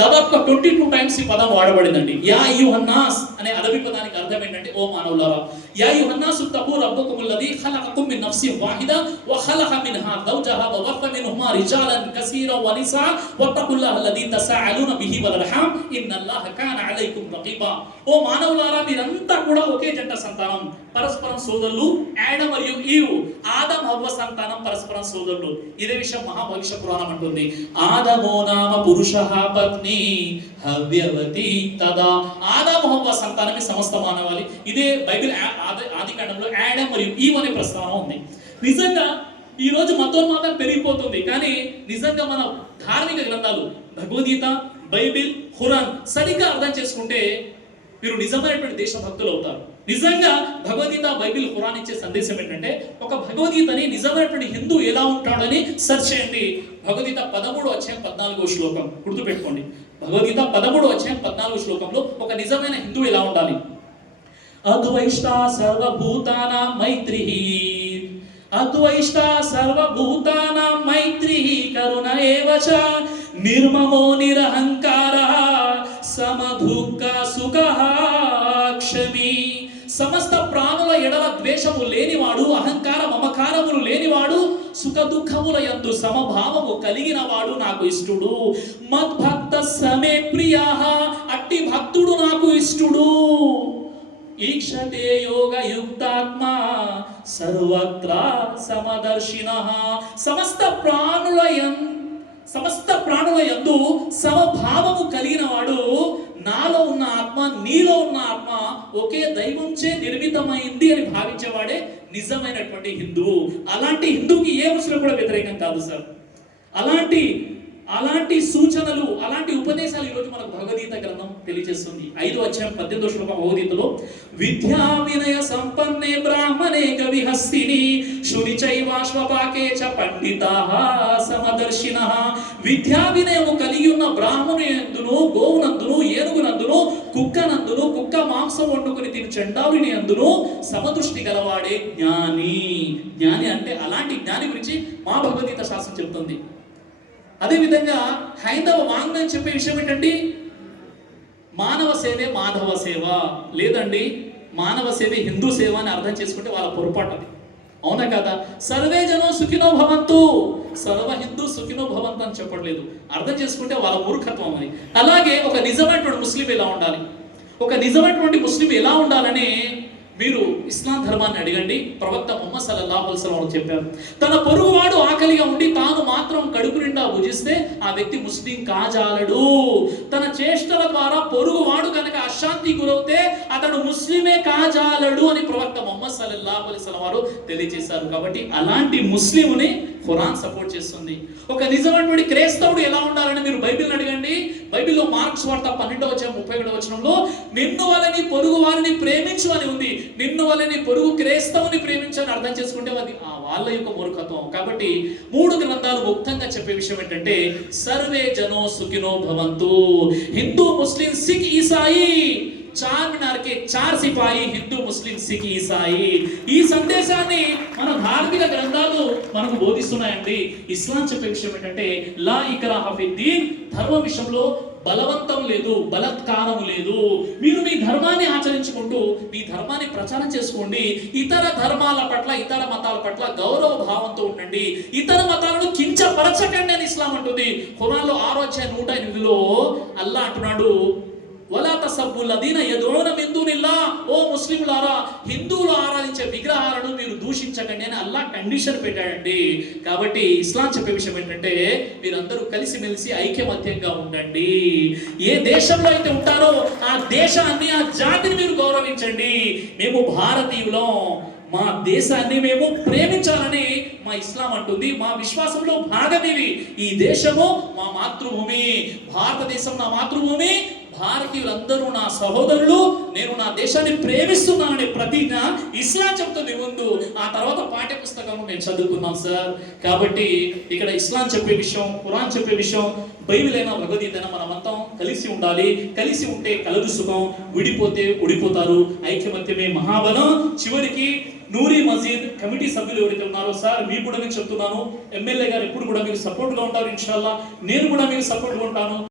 దాదాపుగా 22 టైమ్స్ ఈ పదం వాడబడిందండి. యా అయ్యుహన్నాస్ అనే అరబీ పదానికి అర్థం ఏంటంటే ఓ మానవులారా. యా అయ్యుహన్నాస్ తఖూ రబ్బకుముల్లదీ ఖలఖకుమ్ మిన్ నఫ్సిన్ వాహిదా వ ఖలఖ మిన్హా జౌజహా వ బస్స మిన్హుమా రిజాలన్ కసీరా వ నిసా వత్తఖుల్లాహ అల్లదీ తసాఅలూన బిహి వల్ అర్హామ్ ఇన్నల్లాహ కాన అలైకుమ్ రఖీబా. ఓ మానవులారా, మీరంతా కూడా ఒకే జంట సంతానం, పరస్పరం సోదరులు. ఆడమ్ మరియు ఈవ్, ఆదం హవ్వ సంతానం, పరస్పరం సోదరులు. ఇదే విషయం మహాభవిష్య పురాణం అంటుంది. ఆదమో నామ పురుషః పత్ని హవ్యవతి తదా. ఆదము హవ్వ సంతానమే సమస్త మానవాళి. ఇదే బైబిల్ ఆదికాండంలో ఆడమ్ మరియు ఈవ్ అనే ప్రస్తావన ఉంది. నిజంగా ఈ రోజు మతోన్మాదం పెరిగిపోతుంది, కానీ నిజంగా మన ధార్మిక గ్రంథాలు భగవద్గీత, బైబిల్, ఖురాన్ సరిగ్గా అర్థం చేసుకుంటే మీరు నిజమైనటువంటి దేశభక్తులు అవుతారు. నిజంగా భగవద్గీత, బైబిల్, ఖురాన్ ఇచ్చే సందేశం ఏంటంటే ఒక భగవద్గీతని నిజమైనటువంటి హిందూ ఎలా ఉంటాడని సెర్చ్ చేయండి. భగవద్గీత 13 శ్లోకం గుర్తుపెట్టుకోండి. భగవద్గీత 13 శ్లోకంలో ఒక నిజమైన హిందూ ఎలా ఉండాలి. అద్వైష్ట సర్వభూతానాం మైత్రిః, అద్వైష్ట సర్వభూతానాం మైత్రిః కరుణ ఏవ చ నిర్మమో నిరహంకారః సమదుఃఖ సుఖః క్షమీ. సమస్త ప్రాణుల ఎడల ద్వేషము లేనివాడు, అహంకార మమకారములు లేనివాడు, సుఖ దుఃఖముల యందు సమభావము కలిగిన వాడు నాకు ఇష్టుడు. మద్భక్త సమే ప్రియాః, అట్టి భక్తుడు నాకు ఇష్టుడు. ఈక్షతే యోగ యుక్తాత్మా సర్వత్ర సమదర్శినః. సమస్త ప్రాణుల యందు సమభావము కలిగిన వాడు, నాలో ఉన్న ఆత్మ, నీలో ఉన్న ఆత్మ ఒకే దైవంచే నిర్మితమైంది అని భావించేవాడే నిజమైనటువంటి హిందువు. అలాంటి హిందువుకి ఏ ముస్లిం కూడా వ్యతిరేకం కాదు సార్. అలాంటి సూచనలు, అలాంటి ఉపదేశాలు ఈరోజు మనకు భగవద్గీత గ్రంథం తెలియజేస్తుంది. 5:18 శ్లోకం భగవద్గీతలో విద్యా వినయ సంపన్నే బ్రాహ్మణే కవిహస్తిని శునిచైవాశ్వపాకే చ పండితాః సమదర్శినః. విద్యా వినయము కలిగి ఉన్న బ్రాహ్మణునందును, గోవునందును, ఏనుగునందును, కుక్కనందును, కుక్క మాంసం వండుకుని తిని చండాలుని అందును సమదృష్టి గలవాడే జ్ఞాని. జ్ఞాని అంటే అలాంటి జ్ఞాని గురించి మా భగవద్గీత శాస్త్రం చెప్తుంది. అదేవిధంగా హైందవ వాంగ్మయం చెప్పే విషయం ఏంటండి, మానవ సేవే మాధవ సేవ. లేదండి, మానవ సేవే హిందూ సేవ అని అర్థం చేసుకుంటే వాళ్ళ పొరపాటు అది. అవునా కదా? సర్వే జనో సుఖినో భవంతు, సర్వ హిందూ సుఖినో భవంతు అని చెప్పట్లేదు. అర్థం చేసుకుంటే వాళ్ళ మూర్ఖత్వం అని. అలాగే ఒక నిజమైనటువంటి ముస్లిం ఎలా ఉండాలి, ఒక నిజమైనటువంటి ముస్లిం ఎలా ఉండాలని మీరు ఇస్లాం ధర్మాన్ని అడగండి. ప్రవక్త ముహమ్మద్ సల్లల్లాహు అలైహి వసల్లం చెప్పారు, తన పొరుగువాడు ఆకలిగా ఉండి తాను మాత్రం కడుపు నిండా భుజిస్తే ఆ వ్యక్తి ముస్లిం కాజాలడు. తన చేష్టల ద్వారా పొరుగువాడు కనుక అశాంతి గురవుతే అతడు ముస్లిమే కాజాలడు అని ప్రవక్త ముహమ్మద్ సల్లల్లాహు అలైహి వసల్లం వారు తెలియజేశారు. కాబట్టి అలాంటి ముస్లింని ఖురాన్ సపోర్ట్ చేస్తుంది. ఒక నిజమైనటువంటి క్రైస్తవుడు ఎలా ఉండాలని మీరు బైబిల్ని అడగండి. బైబిల్లో మార్క్స్ వార్త 12:31 నిన్ను వలని పొరుగు వారిని ప్రేమించు అని ఉంది. నిన్ను వలని పొరుగు క్రైస్తవుని ప్రేమించని అర్థం చేసుకుంటే అది వాళ్ళ యొక్క మూర్ఖత్వం. కాబట్టి 3 గ్రంథాలు ముక్తంగా చెప్పే విషయం ఏంటంటే సర్వే జనో సుఖినో భవంతు. హిందూ, ముస్లిం, సిక్, ఈసాయి, చార్మినార్ కే 4 సిపాయి, హిందూ, ముస్లిం, సిక్, ఈసాయి. ఈ సందేశాన్ని మన ధార్మిక గ్రంథాలు మనకు బోధిస్తున్నాయండి. ఇస్లాం చెప్పే విషయం ఏంటంటే లా ఇక్రాహ ఫిద్దీన్, ధర్మ విషయంలో బలవంతం లేదు, బలత్కారం లేదు. మీరు మీ ధర్మాన్ని ఆచరించుకుంటూ మీ ధర్మాన్ని ప్రచారం చేసుకోండి. ఇతర ధర్మాల పట్ల, ఇతర మతాల పట్ల గౌరవ భావంతో ఉండండి. ఇతర మతాలను కించపరచకండి అని ఇస్లాం అంటుంది. ఖురాన్లో 6:108 అల్లా అంటున్నాడు, వలా తసబ్బుల్లదీన యదున మిన్ దూనిల్లాహ్. ఓ ముస్లింలారా, హిందువులు ఆరాధించే విగ్రహాలను మీరు దూషించకండి అని అల్లా కండిషన్ పెట్టాడండి. కాబట్టి ఇస్లాం చెప్పే విషయం ఏంటంటే మీరందరూ కలిసిమెలిసి ఐక్యమత్యంగా ఉండండి. ఏ దేశంలో అయితే ఉంటారో ఆ దేశాన్ని, ఆ జాతిని మీరు గౌరవించండి. మేము భారతీయులం, మా దేశాన్ని మేము ప్రేమించాలని మా ఇస్లాం అంటుంది. మా విశ్వాసంలో భాగం ఇవి. ఈ దేశము మా మాతృభూమి, భారతదేశం నా మాతృభూమి, భారతీయులందరూ నా సహోదరులు, నేను నా దేశాన్ని ప్రేమిస్తున్నాననే ప్రతిజ్ఞ ఇస్లాం చెప్తుంది ముందు. ఆ తర్వాత పాఠ్య పుస్తకం మేము చదువుకున్నాం సార్. కాబట్టి ఇక్కడ ఇస్లాం చెప్పే విషయం, ఖురాన్ చెప్పే విషయం, బైబిల్ అయినా భగవద్గీత అయినా మనమంతా కలిసి ఉండాలి. కలిసి ఉంటే కలదు సుఖం, విడిపోతే ఓడిపోతారు. ఐక్యమత్యమే మహాబలం. చివరికి నూరి మజీద్ కమిటీ సభ్యులు ఎవరైతే ఉన్నారో సార్, మీకు కూడా నేను చెప్తున్నాను, ఎమ్మెల్యే గారు ఎప్పుడు కూడా మీకు సపోర్ట్గా ఉంటారు. ఇన్షాల్లా నేను కూడా మీకు సపోర్ట్గా ఉంటాను.